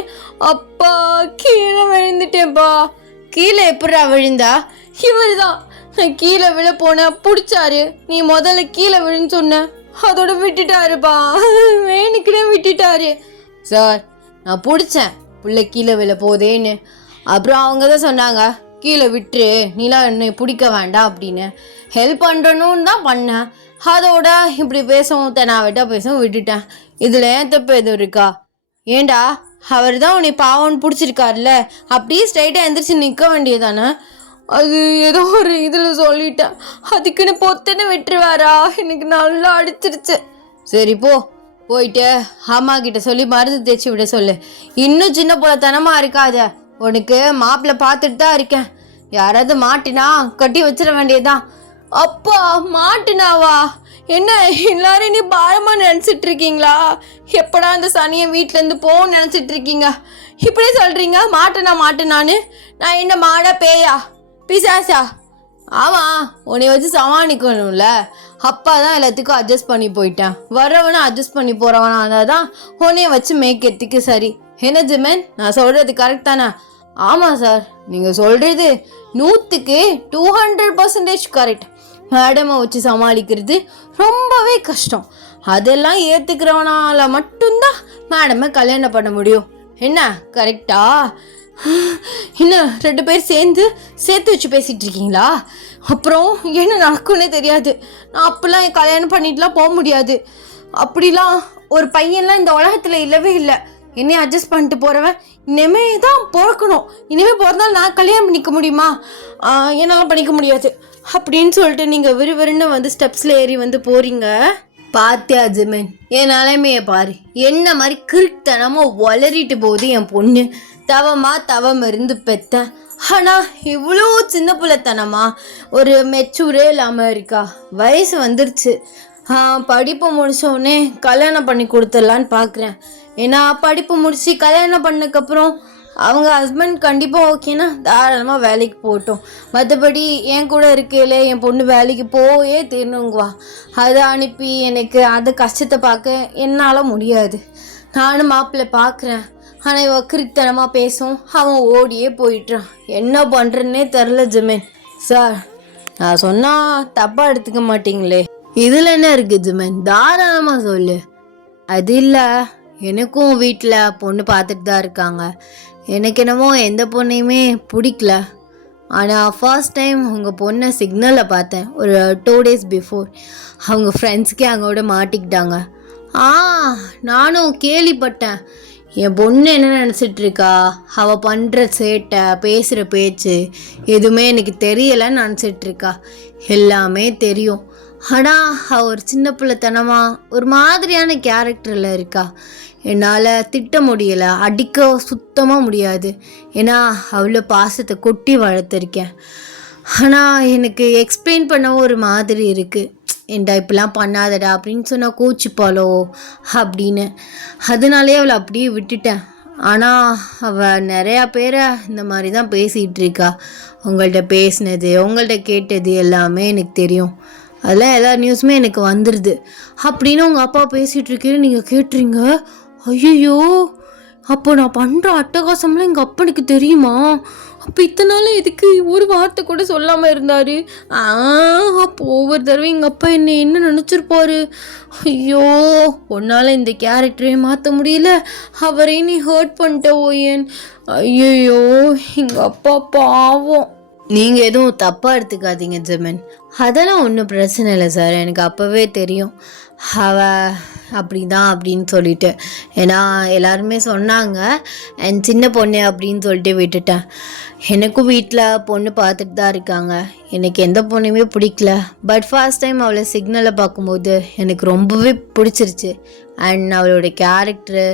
அப்பா கீழே விழுந்துட்டேன்பா. கீழே எப்படா விழுந்தா? இவர் தான். நான் கீழே விழ போனேன், பிடிச்சாரு. நீ முதல்ல கீழே விழுன்னு சொன்ன, அதோட விட்டுட்டாருப்பா. வேணுக்குனே விட்டுட்டாரு. சார் நான் பிடிச்சேன் பிள்ளை கீழே விழ போதேன்னு. அப்புறம் அவங்க தான் சொன்னாங்க கீழே விட்டுரு, நீலாம் என்னை பிடிக்க வேண்டாம் அப்படின்னு ஹெல்ப் பண்ணுறணுன்னு தான் பண்ணேன். அதோட இப்படி பேசவும் தெனாவிட்டா பேசவும் விட்டுட்டேன். இதில் ஏன் தப்பு எதுவும் இருக்கா? ஏண்டா அவர் தான் உன்னை பாவம்னு பிடிச்சிருக்காருல்ல, அப்படியே ஸ்ட்ரைட்டாக எந்திரிச்சு நிற்க வேண்டியதானே? அது ஏதோ ஒரு இதில் சொல்லிட்டேன், அதுக்குன்னு பொத்துன்னு விட்டுருவாரா? எனக்கு நல்லா அடிச்சிருச்சு. சரி போயிட்டு அம்மா கிட்ட சொல்லி மருந்து தேய்ச்சி விட சொல்லு. இன்னும் சின்ன போலத்தனமாக இருக்காத. உனக்கு மாப்பிள்ளை பார்த்துட்டு தான் இருக்கேன். யாராவது மாட்டினா கட்டி வச்சிட வேண்டியதான். அப்பா மாட்டினாவா? என்ன எல்லாரும் நீ பாரமாக நினச்சிட்டு இருக்கீங்களா? எப்படா இந்த சனியை வீட்டிலேருந்து போன்னு நினச்சிட்டு இருக்கீங்க? இப்படி சொல்கிறீங்க மாட்டேனான்னு. நான் என்ன மாடா பேயா பிசாசா? ஆமாம், உன்னை வச்சு சமாளிக்கணும்ல. அப்பா தான் எல்லாத்துக்கும் அட்ஜஸ்ட் பண்ணி போயிட்டேன். வர்றவனை அட்ஜஸ்ட் பண்ணி போகிறவனா இருந்தால் தான் உன்னைய வச்சு மேய்க்கிறதுக்கு சரி. என்ன ஜிமன், நான் சொல்கிறது கரெக்ட் தானே? ஆமாம் சார், நீங்கள் சொல்கிறது 100க்கு 200% கரெக்ட். மேடமை வச்சு சமாளிக்கிறது ரொம்பவே கஷ்டம். அதெல்லாம் ஏற்றுக்கிறவனால மட்டும்தான் மேடமை கல்யாணம் பண்ண முடியும். என்ன கரெக்டா? இன்னும் 2 பேர் சேர்த்து வச்சு பேசிகிட்டு இருக்கீங்களா? அப்புறம் என்ன நடக்கும்னே தெரியாது. நான் அப்பெல்லாம் என் கல்யாணம் பண்ணிட்டுலாம் போக முடியாது. அப்படிலாம் ஒரு பையன்லாம் இந்த உலகத்தில் இல்லவே இல்லை. என்னையும் அட்ஜஸ்ட் பண்ணிட்டு போகிறவன் இனிமே தான் பிறக்கணும். இனிமேல் பிறந்தாலும் நான் கல்யாணம் பண்ணிக்க முடியுமா? என்னால் பண்ணிக்க முடியாது அப்படின்னு சொல்லிட்டு நீங்கள் விறுவிறுன்னு வந்து ஸ்டெப்ஸில் ஏறி வந்து போகிறீங்க. பாத்தியா ஜிமன், என் நிலைமையை பாரு. என்ன மாதிரி கிறுத்தனமாக வளரிட்டு போகுது என் பொண்ணு. தவம் இருந்து பெத்தேன். ஆனால் இவ்வளோ சின்ன பிள்ளைத்தனமா ஒரு மெச்சூரே இல்லாமல் இருக்கா. வயசு வந்துருச்சு. படிப்பு முடித்தோடனே கல்யாணம் பண்ணி கொடுத்துடலான்னு பார்க்குறேன். ஏன்னா படிப்பு முடித்து கல்யாணம் பண்ணதுக்கப்புறம் அவங்க ஹஸ்பண்ட் கண்டிப்பாக ஓகேனா தாராளமாக வேலைக்கு போகட்டும். மற்றபடி என் கூட இருக்கையில் என் பொண்ணு வேலைக்கு போயே தீரணுங்குவா. அதை அனுப்பி எனக்கு அது கஷ்டத்தை பார்க்க என்னால் முடியாது. நானும் மாப்பிள்ளை பார்க்குறேன். ஆனால் இவ கிரித்தனமாக பேசும், அவன் ஓடியே போயிட்டான். என்ன பண்ணுறன்னே தெரில ஜிமன். சார், நான் சொன்னால் தப்பாக எடுத்துக்க மாட்டீங்களே? இதில் என்ன இருக்குது ஜிமன், தாராளமாக சொல்லு. அது இல்லை, எனக்கும் வீட்டில் பொண்ணு பார்த்துட்டு தான் இருக்காங்க. எனக்கு என்னமோ எந்த பொண்ணையுமே பிடிக்கல. ஆனால் ஃபர்ஸ்ட் டைம் உங்கள் பொண்ணை சிக்னலில் பார்த்தேன் ஒரு 2 days பிஃபோர். அவங்க ஃப்ரெண்ட்ஸ்க்கே அங்கோட மாட்டிக்கிட்டாங்க. நானும் கேள்விப்பட்டேன். என் பொண்ணு என்ன நினச்சிட்ருக்கா, அவள் பண்ணுற சேட்டை பேசுகிற பேச்சு எதுவுமே எனக்கு தெரியலைன்னு நினச்சிட்ருக்கா. எல்லாமே தெரியும். ஆனால் அவள் ஒரு சின்ன பிள்ளைத்தனமாக ஒரு மாதிரியான கேரக்டரில் இருக்கா. என்னால் திட்ட முடியலை, அடிக்க சுத்தமாக முடியாது. ஏன்னா அவ்வளோ பாசத்தை கொட்டி வளர்த்துருக்கேன். ஆனால் எனக்கு எக்ஸ்பிளைன் பண்ண ஒரு மாதிரி இருக்குது. ஏன்டா இப்படிலாம் பண்ணாதடா அப்படின்னு சொன்னால் கோச்சிப்பாளோ அப்படின்னு. அதனாலே அவளை அப்படியே விட்டுட்டேன். ஆனால் அவள் நிறையா பேரை இந்த மாதிரி தான் பேசிகிட்டு இருக்கா. உங்கள்கிட்ட பேசினது, உங்கள்கிட்ட கேட்டது எல்லாமே எனக்கு தெரியும். அதெல்லாம் எல்லா நியூஸுமே எனக்கு வந்துடுது. அப்படின்னு உங்கள் அப்பா பேசிகிட்டு இருக்கேன்னு நீங்கள் கேட்டுறீங்க. ஐயோ, அப்போ நான் பண்ணுற அட்டகாசம்லாம் எங்கள் அப்பனுக்கு தெரியுமா? அப்போ இத்தனை நாள் எதுக்கு ஒரு வார்த்தை கூட சொல்லாமல் இருந்தார்? அப்போ ஒவ்வொரு தடவை எங்கள் அப்பா என்ன நினச்சிருப்பாரு? ஐயோ, உன்னால் இந்த கேரக்டரையே மாற்ற முடியல, அவரையும் நீ ஹர்ட் பண்ணிட்ட ஓயன். ஐயோ, எங்கள் அப்பா பாவம். நீங்கள் எதுவும் தப்பாக எடுத்துக்காதீங்க ஜெமன். அதெல்லாம் ஒன்றும் பிரச்சனை இல்லை சார். எனக்கு அப்போவே தெரியும் அவ அப்படி தான் அப்படின்னு சொல்லிட்டு. ஏன்னா எல்லாருமே சொன்னாங்க என் சின்ன பொண்ணு அப்படின்னு சொல்லிட்டு விட்டுட்டேன். எனக்கும் வீட்டில் பொண்ணு பார்த்துட்டு தான் இருக்காங்க. எனக்கு எந்த பொண்ணுமே பிடிக்கல. பட் ஃபர்ஸ்ட் டைம் அவளை சிக்னலில் பார்க்கும்போது எனக்கு ரொம்பவே பிடிச்சிருச்சு. அண்ட் அவளோட கேரக்டரு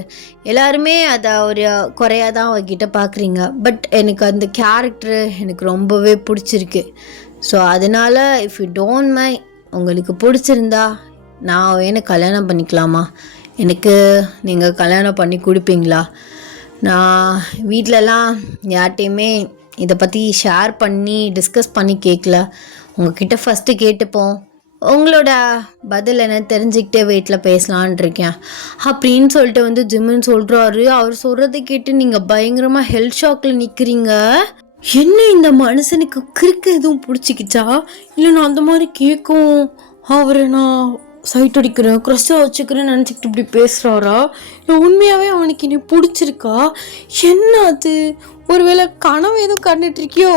எல்லாருமே அதை ஒரு குறையாக தான் அவகிட்ட பார்க்குறீங்க. பட் எனக்கு அந்த கேரக்டரு எனக்கு ரொம்பவே பிடிச்சிருக்கு. ஸோ அதனால் இஃப் யூ டோன்ட் மைண்ட், உங்களுக்கு பிடிச்சிருந்தா நான் வேணும் கல்யாணம் பண்ணிக்கலாமா? எனக்கு நீங்கள் கல்யாணம் பண்ணி கொடுப்பீங்களா? நான் வீட்டிலலாம் யார்கிட்டையுமே இதை பற்றி ஷேர் பண்ணி டிஸ்கஸ் பண்ணி கேட்கல. உங்ககிட்ட ஃபஸ்ட்டு கேட்டுப்போம், உங்களோட பதில் என்ன தெரிஞ்சுக்கிட்டே வீட்டில் பேசலான் இருக்கேன் அப்படின்னு சொல்லிட்டு வந்து ஜிம்முன்னு சொல்கிறாரு. அவர் சொல்கிறத கேட்டு நீங்கள் பயங்கரமாக ஹெல்த் ஷாக்கில் நிற்கிறீங்க. என்ன இந்த மனுஷனுக்கு கிறுக்கு எதுவும் பிடிச்சிக்கிச்சா? இல்லை நான் அந்த மாதிரி கேட்கும் அவரை நான் சைட் அடிக்கிறேன், க்ரஷ்ஷாக வச்சுக்கிறேன்னு நினச்சிக்கிட்டு இப்படி பேசுகிறாரா? இல்லை உண்மையாகவே அவனுக்கு என்னை பிடிச்சிருக்கா? என்ன அது ஒருவேளை கனவு எதுவும் கண்டுட்டு இருக்கியோ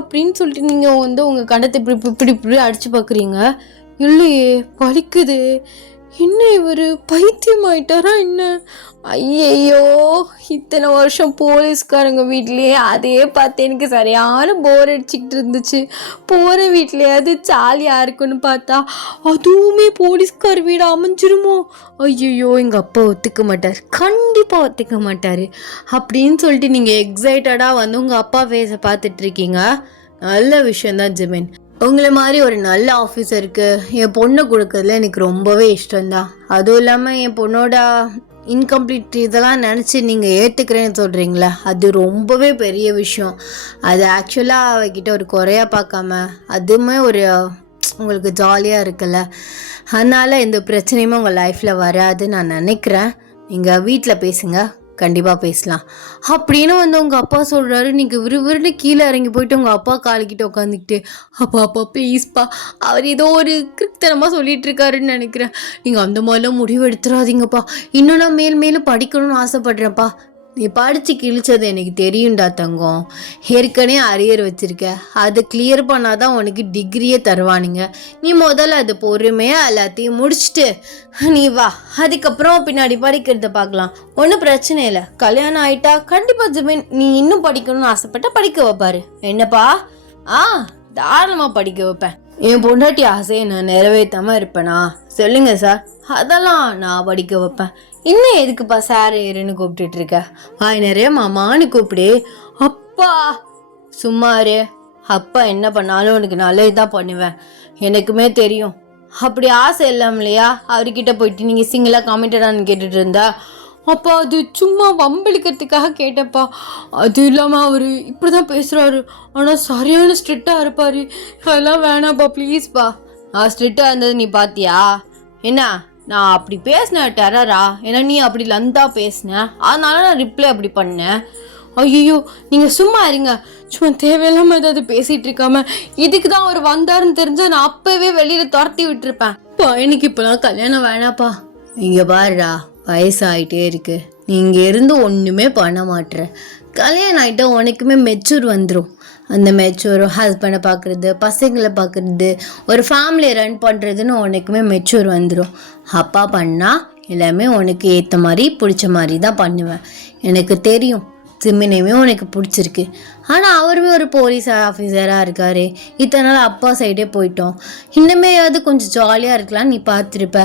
அப்படின்னு சொல்லிட்டு நீங்கள் வந்து உங்கள் கண்ணத்தை இப்படி அடிச்சு பார்க்குறீங்க. இல்லையே, பலிக்குது. என்ன இவர் பைத்தியம் ஆயிட்டாரா என்ன? ஐயையோ, இத்தனை வருஷம் போலீஸ்காரங்க வீட்லேயே அதே பார்த்து எனக்கு சரியான போர் அடிச்சுக்கிட்டு இருந்துச்சு. போகிற வீட்லேயாவது ஜாலியாக இருக்குன்னு பார்த்தா அதுவுமே போலீஸ்கார் வீடு அமைஞ்சிருமோ? ஐயையோ, எங்கள் அப்பா ஒத்துக்க மாட்டார், கண்டிப்பாக ஒத்துக்க மாட்டார் அப்படின்னு சொல்லிட்டு நீங்கள் எக்ஸைட்டடாக வந்து உங்கள் அப்பா ஃபேஸை பார்த்துட்ருக்கீங்க. நல்ல விஷயந்தான் ஜிமின். உங்களை மாதிரி ஒரு நல்ல ஆஃபீஸருக்கு என் பொண்ணை கொடுக்கறதுல எனக்கு ரொம்பவே இஷ்டம்தான். அதுவும் இல்லாமல் என் பொண்ணோட இன்கம்ப்ளீட் இதெல்லாம் நினச்சி நீங்கள் ஏற்றுக்கிறேன்னு சொல்கிறீங்களே, அது ரொம்பவே பெரிய விஷயம். அது ஆக்சுவலாக அவகிட்ட ஒரு குறையாக பார்க்காம அதுவுமே ஒரு உங்களுக்கு ஜாலியாக இருக்குல்ல. அதனால் எந்த பிரச்சனையுமே உங்கள் லைஃப்பில் வராதுன்னு நான் நினைக்கிறேன். நீங்கள் வீட்டில் பேசுங்க, கண்டிப்பாக பேசலாம் அப்படின்னு வந்து உங்கள் அப்பா சொல்கிறாரு. நீங்கள் விறுவிறுன்னு கீழே இறங்கி போயிட்டு உங்கள் அப்பா காலிக்கிட்ட உட்காந்துக்கிட்டு, அப்பா ப்ளீஸ்ப்பா, அவர் ஏதோ ஒரு கிறுக்குத்தனமாக சொல்லிட்டு இருக்காருன்னு நினைக்கிறேன். நீங்கள் அந்த மாதிரிலாம் முடிவு எடுத்துடாதீங்கப்பா, இன்னும் நான் மேலும் படிக்கணும்னு ஆசைப்பட்றேன்ப்பா. நீ படித்து கிழிச்சது எனக்கு தெரியும்டா தங்கம். ஏற்கனவே அரியர் வச்சுருக்க, அதை கிளியர் பண்ணாதான் உனக்கு டிகிரியே தருவானுங்க. நீ முதல்ல அது பொறுமையாக எல்லாத்தையும் முடிச்சுட்டு நீ வா, அதுக்கப்புறம் பின்னாடி படிக்கிறத பார்க்கலாம். ஒன்றும் பிரச்சனை இல்லை. கல்யாணம் ஆகிட்டா கண்டிப்பாக ஜிமின் நீ இன்னும் படிக்கணும்னு ஆசைப்பட்டா படிக்க வைப்பாரு. என்னப்பா? தாராளமாக படிக்க வைப்பேன். என் பொண்டாட்டி ஆசையை நான் நிறைவேற்றாமல் இருப்பேனா? சொல்லுங்க சார். அதெல்லாம் நான் படிக்க வைப்பேன். இன்னும் எதுக்குப்பா சார் ஏறுன்னு கூப்பிட்டுட்டு இருக்க? நிறைய மாமான்னு கூப்பிடு. அப்பா சும்மாரு. அப்பா என்ன பண்ணாலும் உனக்கு நல்லது தான் பண்ணுவேன், எனக்குமே தெரியும். அப்படி ஆசை இல்லாம இல்லையா அவர்கிட்ட போயிட்டு நீங்கள் சிங்கிளாக கமிட்டடான்னு கேட்டுட்டு இருந்தா? அப்பா அது சும்மா வம்பளிக்கிறதுக்காக கேட்டப்பா. அது இல்லாமல் அவர் இப்படி தான் பேசுகிறாரு, ஆனால் சரியான ஸ்ட்ரிக்டாக இருப்பார். அதெல்லாம் வேணாப்பா ப்ளீஸ்ப்பா. ஸ்ட்ரிக்டாக இருந்தது நீ பார்த்தியா? என்ன நான் அப்படி பேசினேன் டெரரா? ஏன்னா நீ அப்படி லந்தா பேசினேன், அதனால நான் ரிப்ளை அப்படி பண்ணேன். ஐயோ, நீங்கள் சும்மா இருங்க. சும்மா தேவையில்லாமல் ஏதாவது பேசிகிட்டு இருக்காம. இதுக்கு தான் அவர் வந்தாருன்னு தெரிஞ்சால் நான் அப்போவே வெளியில் துரத்தி விட்டுருப்பேன். எனக்கு இப்போலாம் கல்யாணம் வேணாப்பா. இங்கே பாருடா, வயசாகிட்டே இருக்கு, நீ இங்கே இருந்து ஒன்றுமே பண்ண மாட்டுற. கல்யாணம் ஆகிட்டா உனக்குமே மெச்சூர் வந்துடும். அந்த மெச்சூர் ஹஸ்பண்டை பார்க்குறது, பசங்களை பார்க்குறது, ஒரு ஃபேமிலியை ரன் பண்ணுறதுன்னு உனக்குமே மெச்சூர் வந்துடும். அப்பா பண்ணால் எல்லாமே உனக்கு ஏற்ற மாதிரி பிடிச்ச மாதிரி தான் பண்ணுவேன். எனக்கு தெரியும் ஜிமினையுமே உனக்கு பிடிச்சிருக்கு. ஆனால் அவருமே ஒரு போலீஸ் ஆஃபீஸராக இருக்கார். இத்தனை நாள் அப்பா சைடே போயிட்டோம். இன்னுமேயாவது கொஞ்சம் ஜாலியாக இருக்கலாம்னு நீ பார்த்துருப்ப.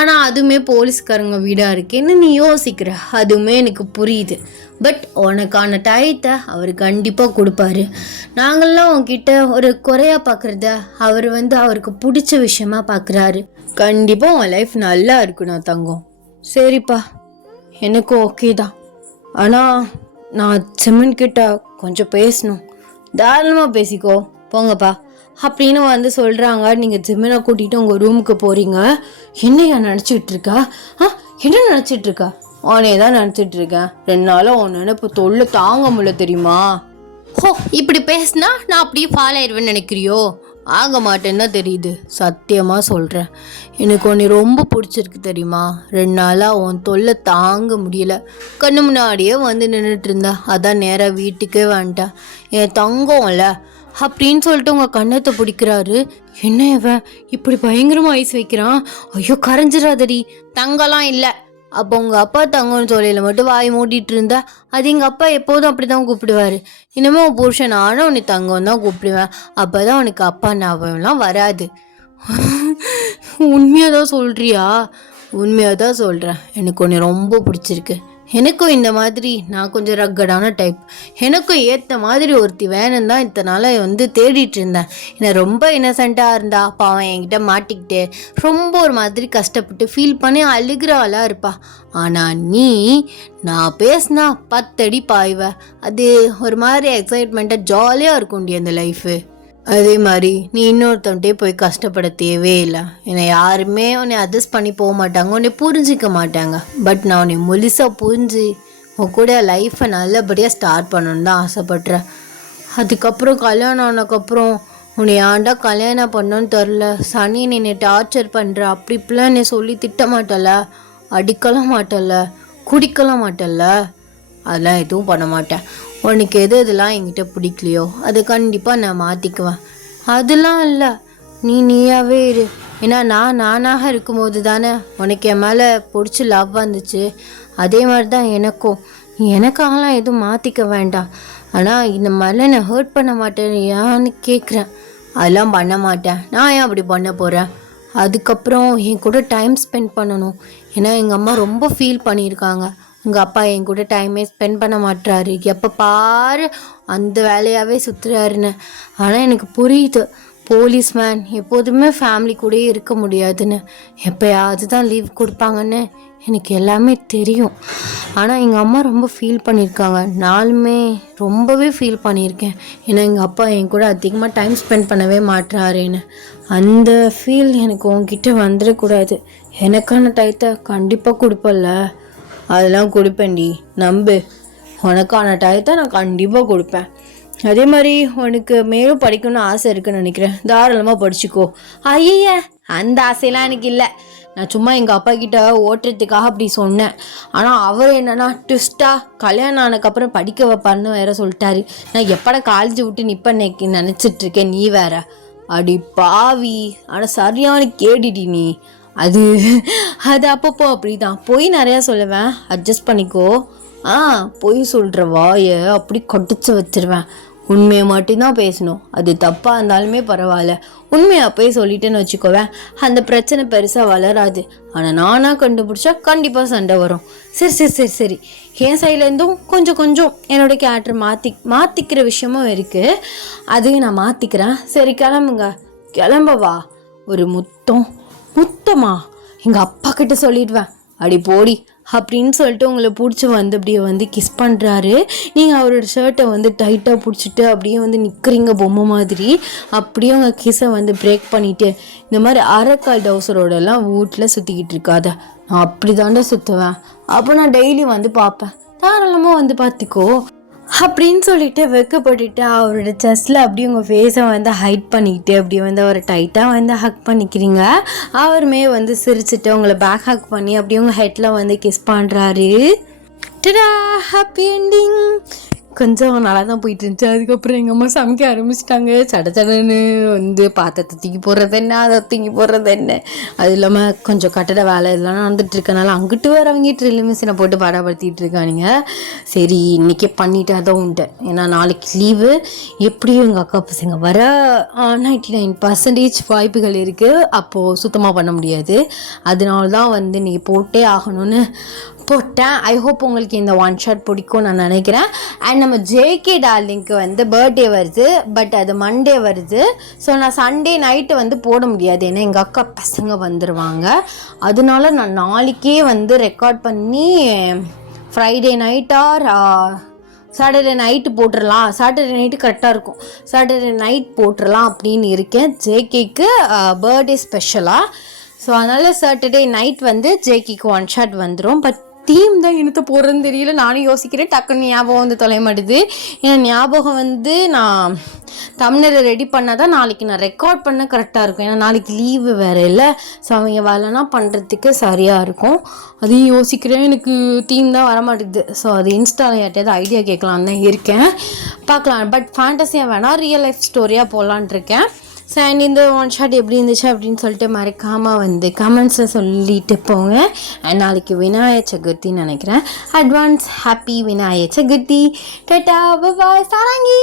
ஆனால் அதுவுமே போலீஸ்காரங்க வீடாக இருக்கேன்னு நீ யோசிக்கிற. அதுவுமே எனக்கு புரியுது. பட் உனக்கான டயத்தை அவர் கண்டிப்பாக கொடுப்பாரு. நாங்கள்லாம் உங்ககிட்ட ஒரு குறையாக பார்க்குறத அவர் வந்து அவருக்கு பிடிச்ச விஷயமா பார்க்குறாரு. கண்டிப்பாக உன் லைஃப் நல்லா இருக்கணும் தங்கம். சரிப்பா, எனக்கும் ஓகே தான். ஆனால் நான் ஜிமின் கிட்ட கொஞ்சம் பேசணும். தாராளமாக பேசிக்கோ, போங்கப்பா அப்படின்னு வந்து சொல்கிறாங்க. நீங்கள் ஜிமினை கூட்டிகிட்டு உங்கள் ரூமுக்கு போகிறீங்க. என்னையா நினச்சிட்டு இருக்கா? என்ன நினச்சிட்டு இருக்கா? அவனே தான் நினச்சிட்டு இருக்கேன். 2 நாளாக உன் நினைப்பு தொல்லை தாங்க முடியல தெரியுமா? இப்படி பேசினா நான் அப்படியே ஃபாலோ ஆயிடுவேன்னு நினைக்கிறியோ? ஆக மாட்டேன்னு தான் தெரியுது. சத்தியமாக சொல்கிறேன், எனக்கு உன்னை ரொம்ப பிடிச்சிருக்கு தெரியுமா? 2 நாளாக உன் தொல்லை தாங்க முடியல. கண்ணு முன்னாடியே வந்து நின்றுட்டு இருந்தா, அதான் நேராக வீட்டுக்கே வந்துட்டேன். என் தங்கம்ல அப்படின்னு சொல்லிட்டு உங்கள் கண்ணத்தை பிடிக்கிறாரு. என்ன இவன் இப்படி பயங்கரமாக ஐஸ் வைக்கிறான்? ஐயோ, கரைஞ்சிடாதடி. தங்கலாம் இல்லை. அப்போ உங்கள் அப்பா தங்கன்னு சொல்லையில் மட்டும் வாய் மூடிட்டு இருந்தா, அது எங்கள் அப்பா எப்போதும் அப்படி தான் கூப்பிடுவார். இனிமேல் உன் புருஷன் நானும் உன்னை தங்கம் தான் கூப்பிடுவேன். அப்போ தான் உனக்கு அப்பா ஞாபகம்லாம் வராது. உண்மையாக தான் சொல்கிறியா? உண்மையாக தான் சொல்கிறேன். எனக்கு உன்னை ரொம்ப பிடிச்சிருக்கு. எனக்கும் இந்த மாதிரி நான் கொஞ்சம் ரக்கடான டைப். எனக்கும் ஏற்ற மாதிரி ஒருத்தி வேணும் தான் இத்தனை நாளாக வந்து தேடிட்டு இருந்தேன். என்னை ரொம்ப இன்னசென்ட்டாக இருந்தா, பாவம் என்கிட்ட மாட்டிக்கிட்டு ரொம்ப ஒரு மாதிரி கஷ்டப்பட்டு ஃபீல் பண்ணி அழுகிற ஆளாக இருப்பா. ஆனால் நீ நான் பேசினா 10 அடி பாய்வ. அது ஒரு மாதிரி எக்ஸைட்மெண்ட்டாக ஜாலியாக இருக்கும்டி அந்த லைஃபு. அதே மாதிரி நீ இன்னொருத்தவன்ட்டே போய் கஷ்டப்பட தேவையே இல்லை. என்னை யாருமே உன்னை அட்ஜஸ்ட் பண்ணி போக மாட்டாங்க, உன்னை புரிஞ்சிக்க மாட்டாங்க. பட் நான் உன்னை முழுசாக புரிஞ்சு உன் கூட லைஃப்பை நல்லபடியாக ஸ்டார்ட் பண்ணணுன்னு தான் ஆசைப்பட்றேன். அதுக்கப்புறம் கல்யாணம் ஆனதுக்கப்புறம் உன்னை ஏன்டா கல்யாணம் பண்ணோன்னு தெரில, சனி நீ டார்ச்சர் பண்ணுற அப்படி இப்படிலாம் நீ சொல்லி திட்ட மாட்டல, அடிக்கலாம் மாட்டல, குடிக்கலாம் மாட்டல, அதெல்லாம் எதுவும் பண்ண மாட்டேன். உனக்கு எது இதெல்லாம் என்கிட்ட பிடிக்கலையோ அது கண்டிப்பாக நான் மாற்றிக்குவேன். அதெல்லாம் இல்லை, நீயாவே இரு. ஏன்னா நானாக இருக்கும்போது தானே உனக்கு என் மேலே பிடிச்சி லவ் வந்துச்சு. அதே மாதிரி தான் எனக்காகலாம் எதுவும் மாற்றிக்க வேண்டாம். ஆனால் இந்த மாதிரிலாம் நான் ஹர்ட் பண்ண மாட்டேன்னு கேட்குறேன். அதெல்லாம் பண்ண மாட்டேன். நான் ஏன் அப்படி பண்ண போகிறேன்? அதுக்கப்புறம் என் கூட டைம் ஸ்பெண்ட் பண்ணணும். ஏன்னா எங்கள் அம்மா ரொம்ப ஃபீல் பண்ணியிருக்காங்க. உங்கள் அப்பா என் கூட டைமே ஸ்பெண்ட் பண்ண மாட்டுறாரு, எப்போ பாரு அந்த வேலையாகவே சுற்றுறாருன்னு. ஆனால் எனக்கு புரியுது, போலீஸ்மேன் எப்போதுமே ஃபேமிலி கூடயே இருக்க முடியாதுன்னு, எப்போயாவது தான் லீவ் கொடுப்பாங்கன்னு எனக்கு எல்லாமே தெரியும். ஆனால் எங்கள் அம்மா ரொம்ப ஃபீல் பண்ணியிருக்காங்க, நானுமே ரொம்பவே ஃபீல் பண்ணியிருக்கேன். ஏன்னா எங்கள் அப்பா என் கூட அதிகமாக டைம் ஸ்பெண்ட் பண்ணவே மாட்டுறாருன்னு. அந்த ஃபீல் எனக்கு உன்கிட்ட வந்துடக்கூடாது. எனக்கான டயத்தை கண்டிப்பாக கொடுப்பல்ல? அதெல்லாம் கொடுப்பேன்டி, நம்பு. உனக்கான டயத்தை நான் கண்டிப்பாக கொடுப்பேன். அதே மாதிரி உனக்கு மேலும் படிக்கணும்னு ஆசை இருக்குன்னு நினைக்கிறேன், தாராளமாக படிச்சுக்கோ. ஐய, அந்த ஆசையெல்லாம் எனக்கு இல்லை. நான் சும்மா எங்கள் அப்பா கிட்ட ஓட்டுறதுக்காக அப்படி சொன்னேன். ஆனால் அவர் என்னன்னா ட்விஸ்ட்டாக கல்யாணம் ஆனதுக்கப்புறம் படிக்க வைப்பாருன்னு வேற சொல்லிட்டாரு. நான் எப்படா காலேஜ் விட்டு நிற்பேன்னு நினச்சிட்ருக்கேன், நீ வேற. அடி பாவி, ஆனால் சரியான கேடிடி நீ. அது அப்பப்போ அப்படி தான் போய் நிறையா சொல்லுவேன், அட்ஜஸ்ட் பண்ணிக்கோ. பொய் சொல்கிற வாயை அப்படி கடிச்சு வச்சிருவேன். உண்மையை மட்டும்தான் பேசணும், அது தப்பாக இருந்தாலுமே பரவாயில்ல. உண்மையை அப்போயே சொல்லிட்டேன்னு வச்சுக்கோவேன், அந்த பிரச்சனை பெருசாக வளராது. ஆனால் நானாக கண்டுபிடிச்சா கண்டிப்பாக சண்டை வரும். சரி, என் சைட்லேருந்தும் கொஞ்சம் என்னோடய கேரக்டர் மாற்றிக்கிற விஷயமும் இருக்குது, அதையும் நான் மாற்றிக்கிறேன். சரி கிளம்பவா? ஒரு முத்தமா எங்கள் அப்பா கிட்ட சொல்லிடுவேன். அடி போடி அப்படின்னு சொல்லிட்டு உங்களை பிடிச்சி அப்படியே கிஸ் பண்ணுறாரு. நீங்கள் அவரோட ஷர்ட்டை டைட்டாக பிடிச்சிட்டு அப்படியே நிற்கிறீங்க பொம்மை மாதிரி. அப்படியே உங்கள் கிஸை பிரேக் பண்ணிவிட்டு, இந்த மாதிரி அரைக்கால் டவுசரோடலாம் வீட்டில் சுற்றிக்கிட்டு இருக்காத, நான் அப்படி தாண்டா சுற்றுவேன். அப்போ நான் டெய்லி பார்ப்பேன், தாராளமாக பார்த்துக்கோ அப்படின்னு சொல்லிட்டு வெக்கப்பட்டுட்டு அவரோட செஸ்ட்டில் அப்படியே உங்கள் ஃபேஸை ஹைட் பண்ணிக்கிட்டு அப்படியே அவரை டைட்டாக ஹக் பண்ணிக்கிறீங்க. அவருமே சிரிச்சுட்டு உங்களை பேக் ஹக் பண்ணி அப்படியே உங்கள் ஹெட்டில் கிஸ் பண்ணுறாரு. டடா, ஹாப்பி என்டிங். கொஞ்சம் நல்லா தான் போயிட்டு இருந்துச்சு. அதுக்கப்புறம் எங்கள் அம்மா சமைக்க ஆரம்பிச்சிட்டாங்க. சடன்னு பாத்திரத்தை தூக்கி போடுறது என்ன, அதை தூக்கி போடுறது என்ன, அது இல்லாமல் கொஞ்சம் கட்டட வேலை இதெல்லாம் நடந்துட்டு இருக்கனால அங்கிட்டு வேறு அவங்க ட்ரில் மிஷினை போட்டு பாடப்படுத்திட்டு இருக்கானுங்க. சரி, இன்றைக்கே பண்ணிட்டா தான் உண்டு. ஏன்னா நாளைக்கு லீவு. எப்படியும் எங்கள் அக்கா பசங்க வர 99% வாய்ப்புகள் இருக்குது. அப்போது சுத்தமாக பண்ண முடியாது. அதனால தான் இன்றைக்கி போட்டே ஆகணும்னு போட்டேன். ஐ ஹோப் உங்களுக்கு இந்த ஒன் ஷாட் பிடிக்கும் நான் நினைக்கிறேன். அண்ட் நம்ம ஜேகே டார்லிங்க்கு பர்த்டே வருது, பட் அது மண்டே வருது. ஸோ நான் சண்டே நைட்டு போட முடியாது, ஏன்னா எங்கள் அக்கா பசங்க வந்துடுவாங்க. அதனால நான் நாளைக்கே ரெக்கார்ட் பண்ணி Friday night or Saturday night போட்டுடலாம். சாட்டர்டே நைட்டு கரெக்டாக இருக்கும், சாட்டர்டே நைட் போட்டுடலாம் அப்படின்னு இருக்கேன். ஜேகேக்கு பர்த்டே ஸ்பெஷலாக. ஸோ அதனால் சாட்டர்டே நைட் ஜேகேக்கு ஒன் ஷாட் வந்துடும். பட் தீம் தான் எனக்கு போகிறதுன்னு தெரியல. நானும் யோசிக்கிறேன், டக்குன்னு ஞாபகம் தொலை மாட்டுது. ஏன்னா ஞாபகம் நான் தமிழில் ரெடி பண்ணால் தான் நாளைக்கு நான் ரெக்கார்ட் பண்ண கரெக்டாக இருக்கும். ஏன்னா நாளைக்கு லீவு வேறு இல்லை. ஸோ அவங்க வேலைனா பண்ணுறதுக்கு சரியாக இருக்கும். அதையும் யோசிக்கிறேன், எனக்கு தீம் தான் வரமாட்டேது. ஸோ அது இன்ஸ்டாவில் யார்ட்டையாவது ஐடியா கேட்கலான்னு தான் இருக்கேன், பார்க்கலாம். பட் ஃபேண்டஸியாக வேணால் ரியல் லைஃப் ஸ்டோரியாக போகலான் இருக்கேன். ஸோ அண்ட் இந்த ஒன் ஷாட் எப்படி இருந்துச்சு அப்படின்னு சொல்லிட்டு மறக்காமல் கமெண்ட்ஸில் சொல்லிட்டு போங்க. அண்ட் நாளைக்கு விநாயகர் சதுர்த்தின்னு நினைக்கிறேன். Advance happy Vinayagar Chaturthi. Tata, bye, சாராங்கி.